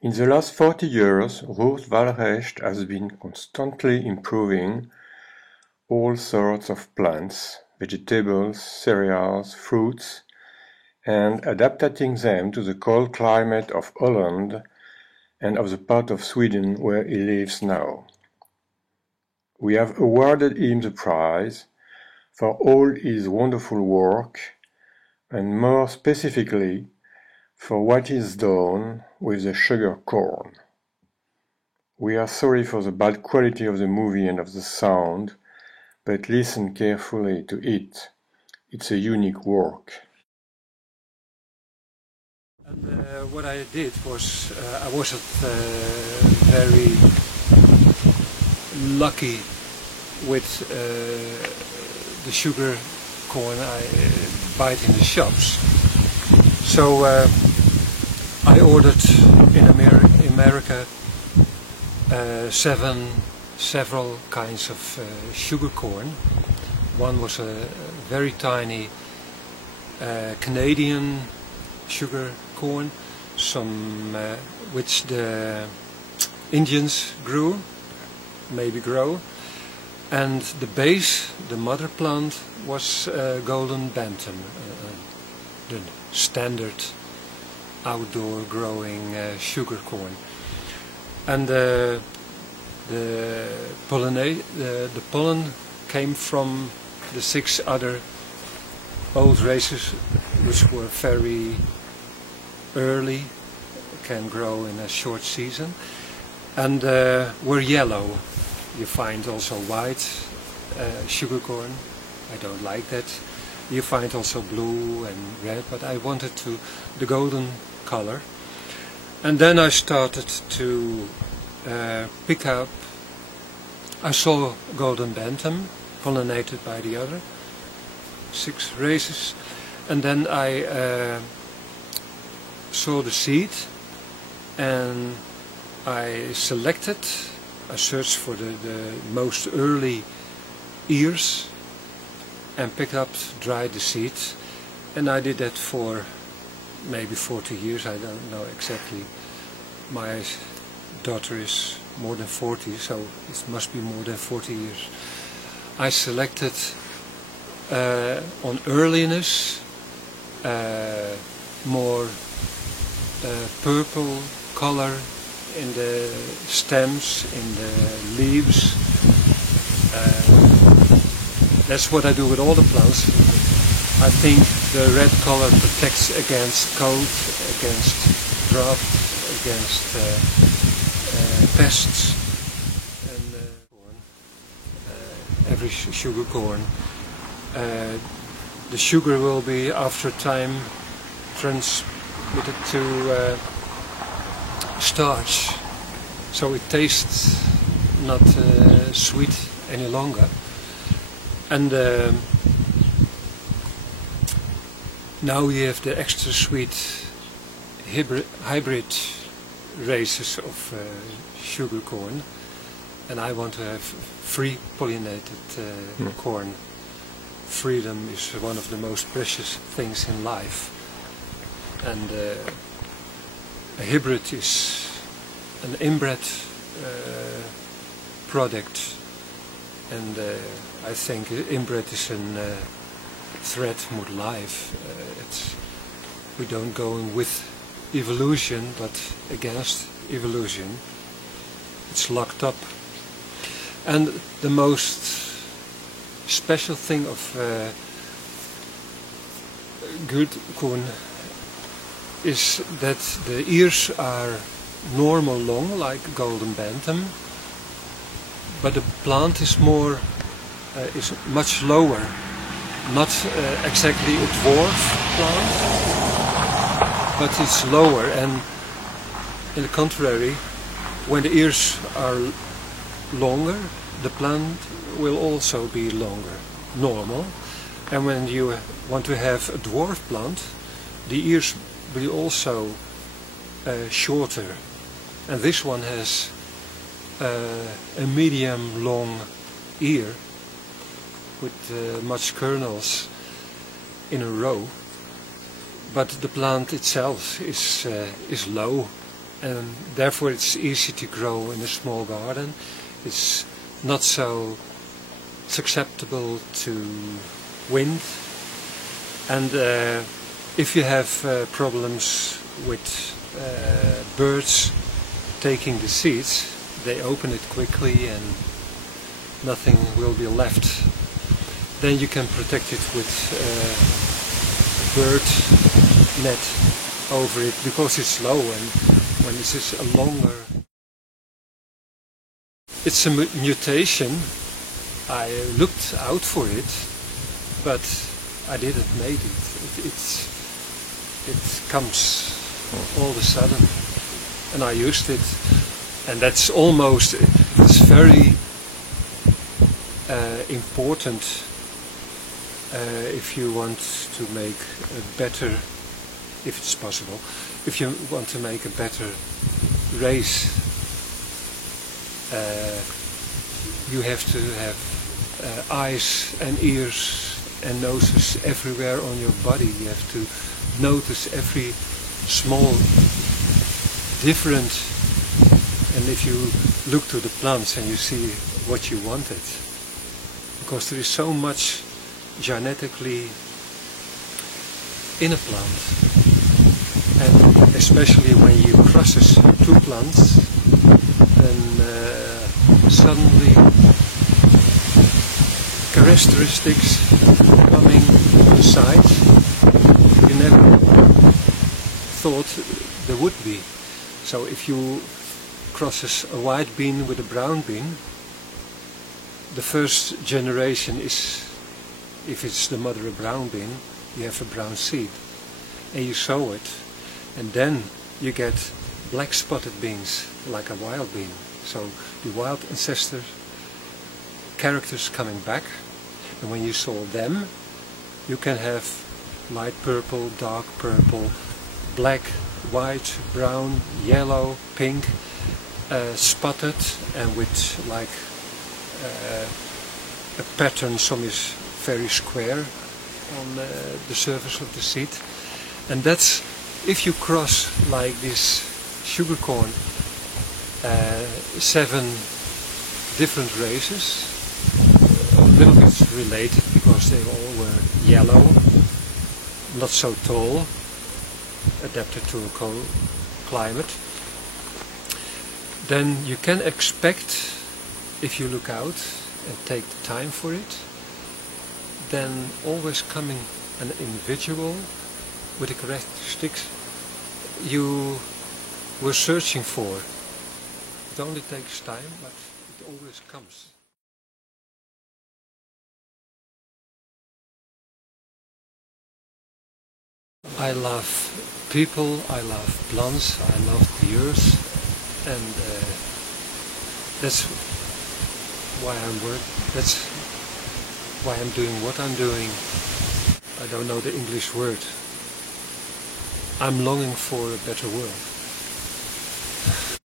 In the last 40 years, Roos Walrecht has been constantly improving all sorts of plants, vegetables, cereals, fruits, and adapting them to the cold climate of Holland and of the part of Sweden where he lives now. We have awarded him the prize for all his wonderful work, and more specifically, for what he's done with the sugar corn. We are sorry for the bad quality of the movie and of the sound, but listen carefully to it. It's a unique work. And what I did was, I wasn't very lucky with the sugar corn I buy in the shops. So I ordered in America several kinds of sugar corn. One was a very tiny Canadian sugar corn, some which the Indians maybe grow, and the base, the mother plant, was golden bantam, the standard outdoor growing sugar corn. And the pollen came from the 6 other old races which were very early, can grow in a short season, and were yellow. You find also white sugar corn. I don't like that. You find also blue and red, but I wanted the golden color. And then I started to pick up. I saw golden bantam pollinated by the other 6 races, and then I saw the seed, and I searched for the most early ears and picked up, dried the seeds, and I did that for maybe 40 years, I don't know exactly. My daughter is more than 40, so it must be more than 40 years. I selected on earliness more purple color in the stems, in the leaves. That's what I do with all the plants. I think the red color protects against cold, against drought, against pests. And every sugar corn, the sugar will be after time transmitted to starch, so it tastes not sweet any longer. And now we have the extra sweet hybrid races of sugar corn, and I want to have free pollinated corn. Freedom is one of the most precious things in life, and a hybrid is an inbred product, and I think inbred is a threat with life. We don't go with evolution, but against evolution. It's locked up. And the most special thing of good corn is that the ears are normal long, like golden bantam, but the plant is is much lower, not exactly a dwarf plant, but it's lower. And in the contrary, when the ears are longer, the plant will also be longer, normal. And when you want to have a dwarf plant, the ears will also shorter. And this one has a medium long ear with much kernels in a row. But the plant itself is low, and therefore it's easy to grow in a small garden. It's not so susceptible to wind, and if you have problems with birds taking the seeds, they open it quickly and nothing will be left. Then you can protect it with a bird net over it, because it's low, and when this is a longer... It's a mutation. I looked out for it, but I didn't make it. It comes all of a sudden, and I used it, and that's almost, it's very important if you want to make a better, if it's possible, if you want to make a better race, you have to have eyes and ears and noses everywhere on your body. You have to notice every small different, and if you look to the plants and you see what you wanted, because there is so much genetically in a plant, and especially when you process two plants, then suddenly characteristics coming inside you never thought there would be. So if you crosses a white bean with a brown bean, the first generation is, if it's the mother of brown bean, you have a brown seed, and you sow it, and then you get black spotted beans like a wild bean. So the wild ancestor characters coming back, and when you sow them, you can have light purple, dark purple, black, white, brown, yellow, pink, spotted, and with like a pattern. Some is very square on the surface of the seed, and that's if you cross like this sugarcorn, 7 different races, a little bit related because they all were yellow, not so tall, adapted to a cold climate, then you can expect, if you look out and take the time for it, then always coming an individual with the characteristics you were searching for. It only takes time, but it always comes. I love people, I love plants, I love the earth, and that's why that's why I'm doing what I'm doing. I don't know the English word. I'm longing for a better world.